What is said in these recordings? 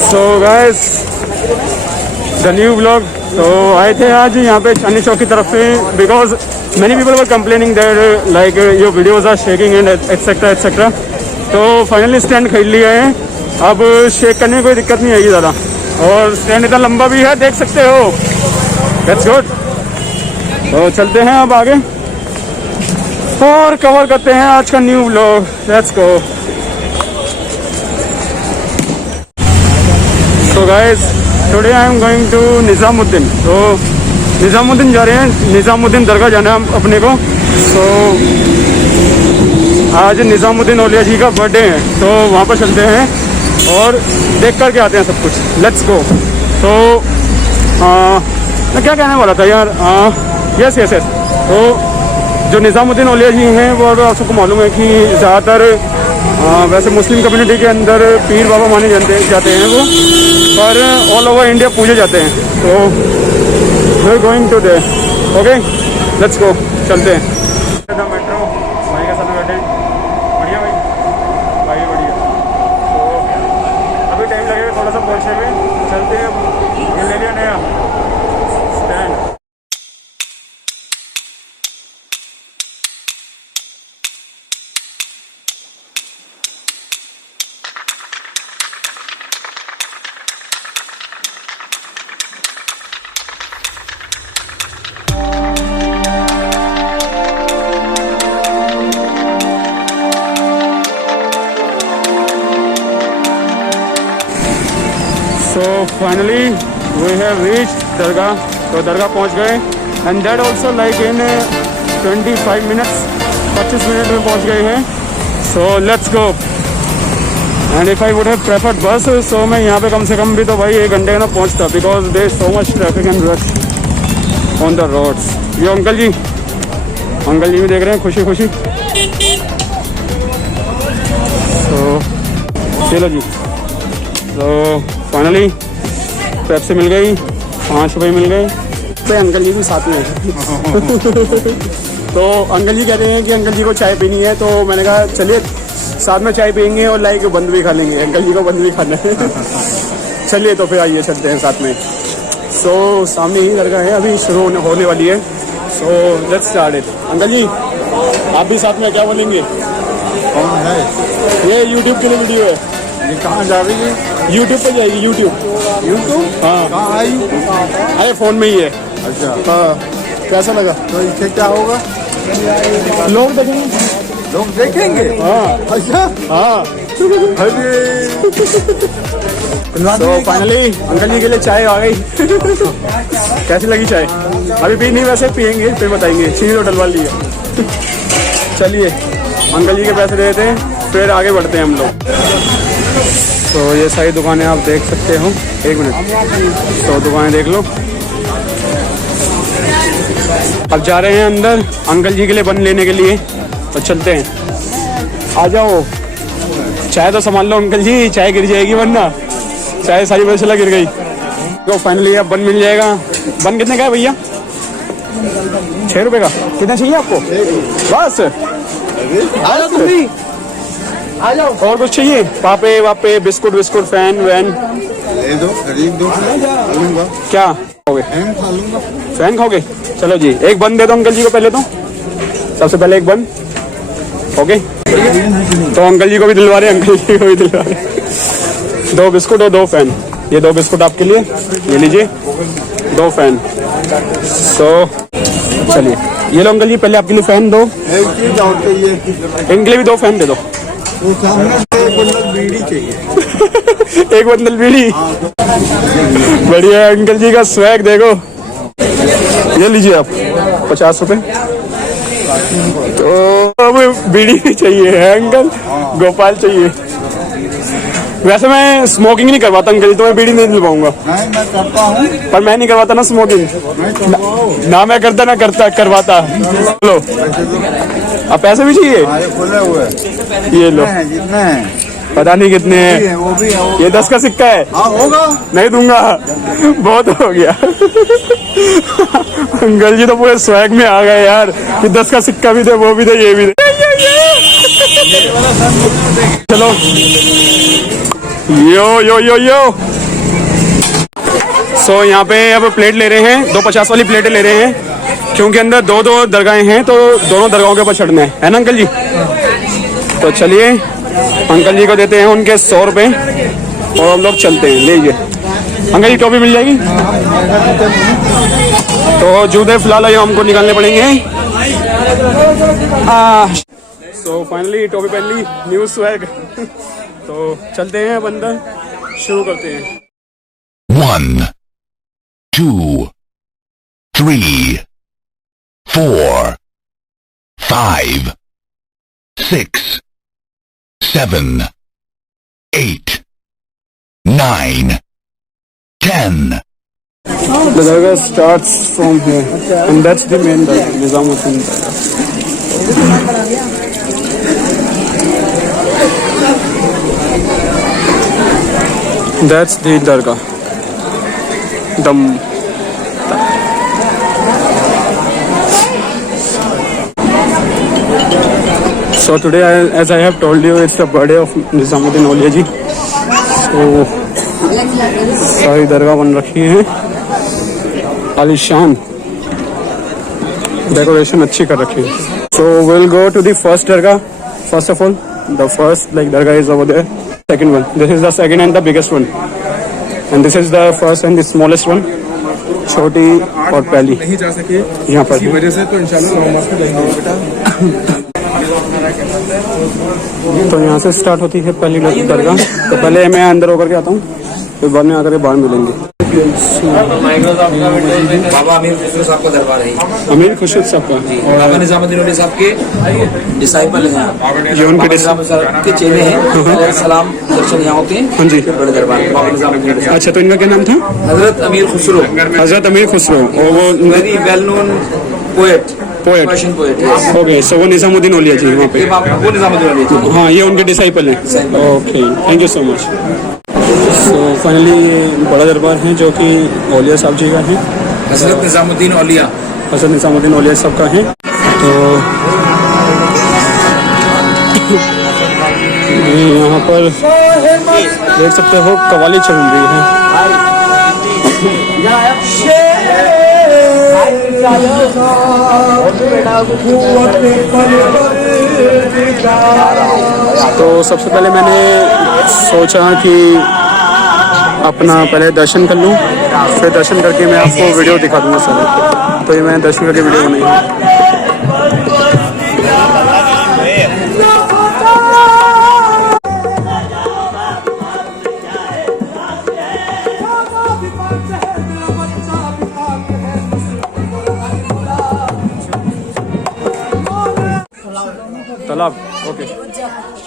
So guys the new blog. तो आए थे आज यहाँ पे चांदनी चौक की तरफ से because many people were complaining that like your videos are shaking and etcetera etcetera. तो फाइनली स्टैंड खरीद लिया है, अब शेक करने में कोई दिक्कत नहीं आएगी ज़्यादा। और स्टैंड इतना लंबा भी है, देख सकते हो। That's good. तो चलते हैं अब आगे और कवर करते हैं आज का new blog. Let's go. So guys today I am going to Nizamuddin. तो निज़ामुद्दीन जा रहे हैं, निज़ामुद्दीन दरगाह जाना है अपने को। सो आज निज़ामुद्दीन औलिया जी का बर्थडे है, तो वहाँ पर चलते हैं और देख कर के आते हैं सब कुछ। Let's go. तो मैं क्या कहने वाला था यार, यस यस यस। तो जो निज़ामुद्दीन औलिया जी हैं वो आप सबको मालूम है कि ज़्यादातर वैसे मुस्लिम कम्युनिटी के अंदर पीर बाबा माने जाते हैं वो, पर ऑल ओवर इंडिया पूजे जाते हैं। तो we are going to there. Okay let's go, चलते हैं। मेट्रो भाई के साथ बैठे, बढ़िया भाई, भाई बढ़िया। तो अभी टाइम लगेगा थोड़ा सा पहुँचने में, चलते हैं। ये ले लिया नया stand. So finally we have reached दरगाह। तो दरगाह पहुंच गए and that also like in 25 minutes, 25 minute में पहुंच गए हैं। So let's go. And if I would have preferred बस, सो मैं यहाँ पे कम से कम भी तो भाई 1 घंटे ना पहुँचता, because there is so much traffic and rush on the roads. ये अंकल जी भी देख रहे हैं खुशी खुशी। तो चलो जी। तो फाइनली पेप्सी मिल गई, 5 रुपये मिल गए। तो अंकल जी भी साथ में है। तो अंकल जी कहते हैं कि अंकल जी को चाय पीनी है, तो मैंने कहा चलिए साथ में चाय पियेंगे और लाइक बंद भी खा लेंगे। अंकल जी को बंद भी खाना है। चलिए तो फिर आइए चलते हैं साथ में। सो सामने ही दरगाह है, अभी शुरू होने वाली है। So let's start it. Uncle ji आप भी साथ में क्या बोलेंगे? कौन है? ये यूट्यूब के लिए वीडियो है। ये कहाँ जा रही है? यूट्यूब पे जाएगी। यूट्यूब हाँ, कहाँ आई? अरे फ़ोन में ही है। अच्छा हाँ, कैसा लगा? तो इससे क्या होगा? लोग देखेंगे। लोग देखेंगे? हाँ अच्छा हाँ। अरे तो फाइनली अंकल जी के लिए चाय आ गई। कैसी लगी चाय? अभी पी नहीं, वैसे पियेंगे फिर बताएंगे। चीनी तो डलवा ली है। चलिए अंकल जी के पैसे दे देते हैं, फिर आगे बढ़ते हैं हम लोग। तो ये सारी दुकानें आप देख सकते हो। 1 मिनट। तो दुकानें देख लो। अब जा रहे हैं अंदर अंकल जी के लिए बन लेने के लिए, तो चलते हैं। आ जाओ, चाय तो संभाल लो अंकल जी, चाय गिर जाएगी वरना। चाय सारी वजह गिर गई। तो फाइनली अब बन मिल जाएगा। बन कितने का है भैया? 6 रुपये का। कितना चाहिए आपको? बस आ जाओ तुम भी, आ जाओ। और कुछ चाहिए? पापे वापे बिस्कुट विस्कुट फैन वैन? ले दो, खरीद दो, खा लूंगा। क्या खाओगे? फैन खा लूंगा। फैन खाओगे? चलो जी, एक बन दे दो अंकल जी को पहले। तो सबसे पहले एक बन। ओके तो अंकल जी को भी दिलवा रहे, अंकल जी को भी दिलवा रहे। 2 बिस्कुट और 2 फैन। ये 2 बिस्कुट आपके लिए, ये लीजिए। 2 फैन। सो चलिए ये लो अंकल जी, पहले आपके लिए फैन दो। एक चीज और चाहिए, इनके लिए भी 2 फैन दे दो। वो सामने से एक बंडल बीड़ी चाहिए। एक बंडल बीड़ी। बढ़िया अंकल जी का स्वैग देखो। ये लीजिए आप 50 रुपए। तो अब बीड़ी भी चाहिए है अंकल, गोपाल चाहिए। वैसे मैं स्मोकिंग नहीं करवाता अंकल जी, तो मैं बीड़ी नहीं दिलवाऊंगा। नहीं मैं करता हूँ, पर मैं नहीं करवाता ना स्मोकिंग। ना मैं करता ना करवाता। लो अब पैसे भी चाहिए। खुले हुए ये लो। जितने हैं पता नहीं कितने हैं। वो भी है। ये 10 का सिक्का है। हाँ होगा। नहीं दूंगा, बहुत हो गया। अंकल जी तो पूरे स्वैग में आ गए यार कि 10 का सिक्का भी दे, वो भी दे, ये भी दे। चलो यो यो यो यो। सो यहाँ पे अब प्लेट ले रहे हैं, 250 वाली प्लेटें ले रहे हैं, क्योंकि अंदर दो दरगाहें हैं तो दोनों दरगाहों के ऊपर चढ़ना है ना अंकल जी। तो चलिए अंकल जी को देते हैं उनके 100 रुपये और हम लोग चलते हैं। लीजिए अंकल जी, टॉफी मिल जाएगी। तो जूते फिलहाल ये हमको निकालने पड़ेंगे। सो फाइनली टॉफी पहन ली, न्यू स्वैग। तो चलते हैं अब अंदर, शुरू करते हैं। 1, 2, 3, 4, 5, 6, 7, 8, 9, 10. The dargah starts from here, and that's the main dargah, Nizamuddin Dargah. That's the dargah. So today, as I have told you, it's the birthday of Nizamuddin Auliya ji. So सारी दरगाह बन रखी है, आलीशान डेकोरेशन अच्छी कर रखी है। So we'll go to the first dargah. First of all, the first dargah is over there. Second one. This is the second and the biggest one. And this is the first and the smallest one. छोटी और पहली नहीं जा सके यहाँ पर इसी वजह से, तो इंशाल्लाह नमाज पे जाएंगे बेटा। तो यहाँ से स्टार्ट होती है पहली दरगाह। तो पहले मैं अंदर होकर के आता हूँ, फिर बाद में आकर बाहर मिलेंगे। बाबा अमीर खुसरो साहब का दरबार है। अमीर खुसरो साहब का और बाबा निजामुद्दीन औलिया साहब के डिसाइपल हैं, जो उनके के चेले हैं। सलाम दर्शन यहाँ होते हैं। हाँ जी, बड़े दरबार बाबा निजामुद्दीन। अच्छा, तो इनका क्या नाम था? हजरत अमीर खुसरो। हजरत अमीर खुसरो। और वो very well known poet, poet. Persian poet. Okay, so वो निजामुद्दीन औलिया जी वहाँ पे। वो निजामुद्दीन औलिया जी। हाँ, ये उनके डिसाइपल हैं। Okay, thank you so much. So finally ये बड़ा दरबार है जो कि औलिया साहब जी का है, हजरत निजामुद्दीन औलिया। हजरत निजामुद्दीन औलिया साहब का है। तो यहाँ पर देख सकते हो कवाली चल रही है। तो सबसे पहले मैंने सोचा कि अपना पहले दर्शन कर लूँ, फिर दर्शन करके मैं आपको वीडियो दिखा दूँगा सर। तो ये मैंने दर्शन करके वीडियो बनाई है। तालाब, ओके,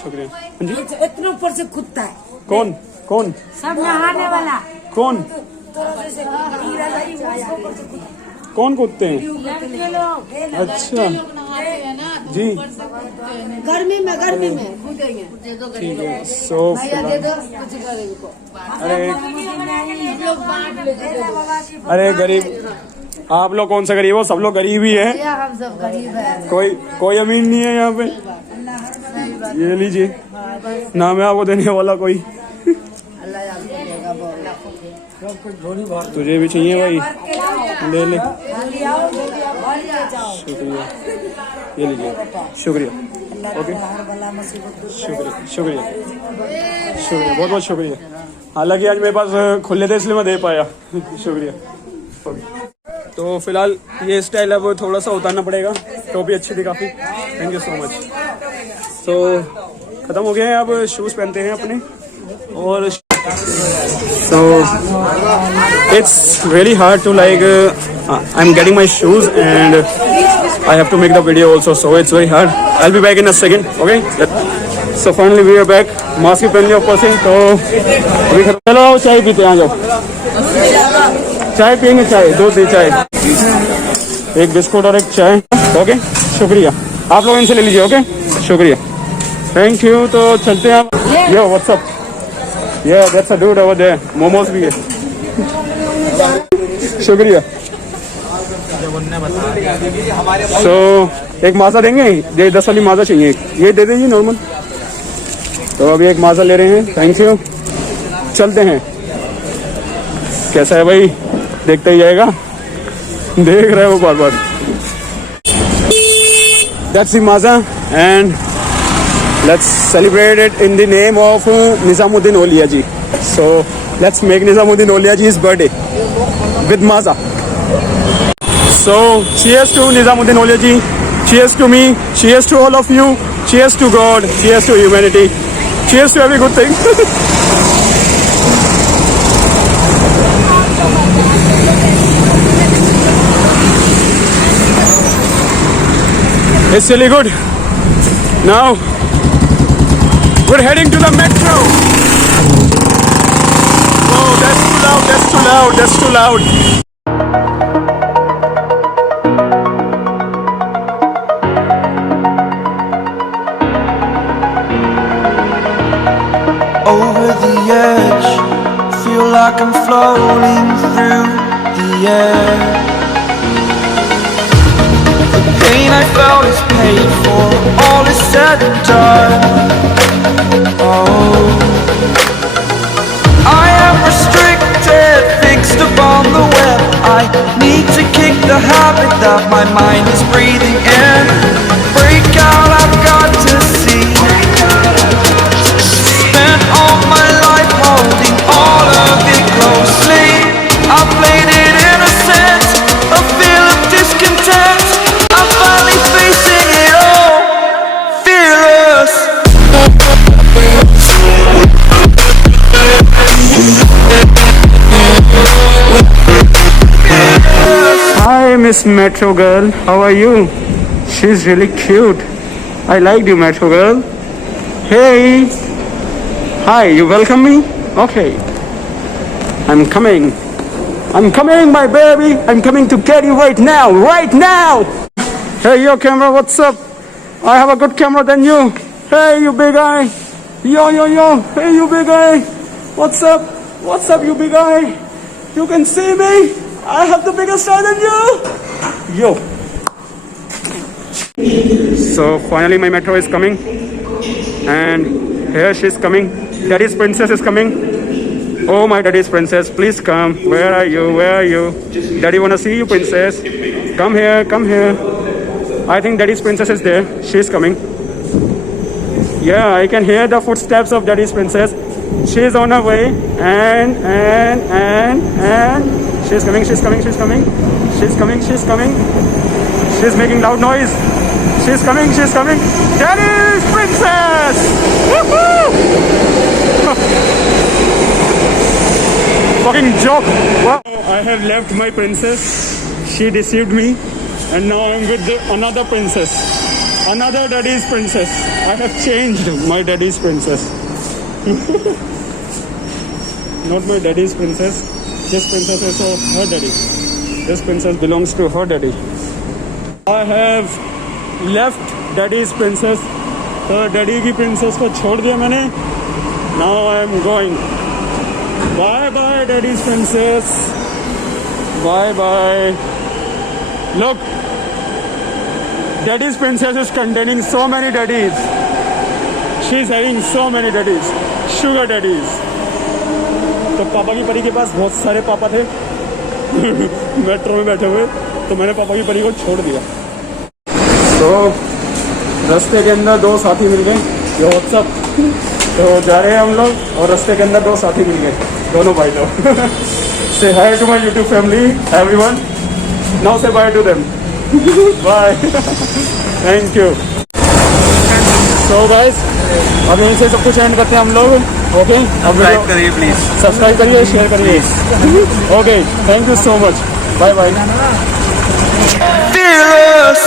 शुक्रिया। हाँ जी, इतना ऊपर से कूदता है। कौन कौन सब नहाने वाला कौन कौन कूदते हैं? लड़के लोग अच्छा जी, गर्मी में कूदेंगे। ठीक है। सो अरे गरीब, आप लोग कौन सा गरीब हो? सब लोग गरीब ही है, हम सब गरीब है। कोई अमीर नहीं है यहाँ पे। ये लीजिए, नाम है आपको देने वाला कोई। तुझे भी चाहिए भाई, ले ले। शुक्रिया, ये लीजिए, शुक्रिया। ओके, शुक्रिया शुक्रिया शुक्रिया, बहुत बहुत शुक्रिया। हालांकि आज मेरे पास खुले थे इसलिए मैं दे पाया। शुक्रिया। तो फिलहाल ये स्टाइल अब थोड़ा सा उतारना पड़ेगा। टोपी अच्छी थी काफ़ी, थैंक यू सो मच। तो ख़त्म हो गया है, अब शूज़ पहनते हैं अपने। और so it's really hard to I'm getting my shoes and I have to make the video also, so it's very hard. I'll be back in a second, okay? So finally we are back. Mask भी पहन लिया ऊपर से। तो अभी चलो आओ चाय पीते हैं, आ जाओ। चाय पियेंगे, चाय, दो दी चाय, एक बिस्कुट और एक चाय। ओके, शुक्रिया। आप लोग इनसे ले लीजिए। ओके, शुक्रिया, थैंक यू। तो चलते हैं आप। Yo WhatsApp, yeah that's a dude over there, momos भी है। शुक्रिया। So एक माजा देंगे, ये 10 वाली माजा चाहिए, ये दे दीजिए नॉर्मल। तो अभी एक माजा ले रहे हैं, थैंक यू। चलते हैं, कैसा है भाई, देखते ही जाएगा, देख रहे हो बार बार। That's the maza and let's celebrate it in the name of Nizamuddin Aulia ji. So let's make Nizamuddin Aulia ji's birthday with maza. So cheers to Nizamuddin Aulia ji, cheers to me, cheers to all of you, cheers to God, cheers to humanity, cheers to every good thing. It's really good. Now we're heading to the metro. Oh, that's too loud, that's too loud, that's too loud. Over the edge, feel like I'm floating through the air. The pain I felt is paid for, all is said and done. Oh, I am restricted, fixed upon the web. I need to kick the habit that my mind is breathing in. Break out, I've got to see. Spent all my life holding all of it closely. I played it innocent, a feel of discontent. I'm finally facing it all, fearless. Hi, Miss Metro Girl. How are you? She's really cute. I like you, Metro Girl. Hey. Hi, you welcome me? Okay. I'm coming. I'm coming, my baby. I'm coming to get you right now. Right now. Hey, yo, camera, what's up? I have a good camera than you. Hey, you big eye. Yo, yo, yo. Hey, you big eye. What's up? What's up, you big eye? You can see me? I have the biggest eye than you. Yo. So finally my metro is coming. And here she's coming. Daddy's princess is coming. Oh, my daddy's princess, please come. Where are you? Where are you? Daddy wanna see you, princess. Come here, come here. I think daddy's princess is there. She's coming. Yeah, I can hear the footsteps of daddy's princess. She's on her way. And she's coming, she's coming, she's coming. She's coming, she's coming. She's making loud noise. She's coming, she's coming. Daddy's princess! Woohoo! Fucking joke. Wow. I have left my princess. She deceived me. And now I'm with another princess. Another daddy's princess. I have changed my daddy's princess. Not my daddy's princess. This princess is of her daddy. This princess belongs to her daddy. I have left daddy's princess. तो daddy की princess को छोड़ दिया मैंने. Now I am going. Bye bye daddy's princess. Bye bye. Look, daddy's princess is containing so many daddies. She's having so many daddies. Sugar daddies. तो पापा की परी के पास बहुत सारे पापा थे मेट्रो में बैठे हुए, तो मैंने पापा की परी को छोड़ दिया. तो रास्ते के अंदर दो साथी मिल गए, ये व्हाट्सअप. तो जा रहे हैं हम लोग और रास्ते के अंदर दो साथी मिल गए, दोनों भाई लोग. Say hi to my YouTube family everyone. Now say bye to them. Bye. Thank you. So guys, अब यहीं से सब कुछ एंड करते हैं हम लोग. ओके, सब्सक्राइब करिए प्लीज. सब्सक्राइब करिए, शेयर करिए. Okay, thank you so much. Bye bye. Fearless.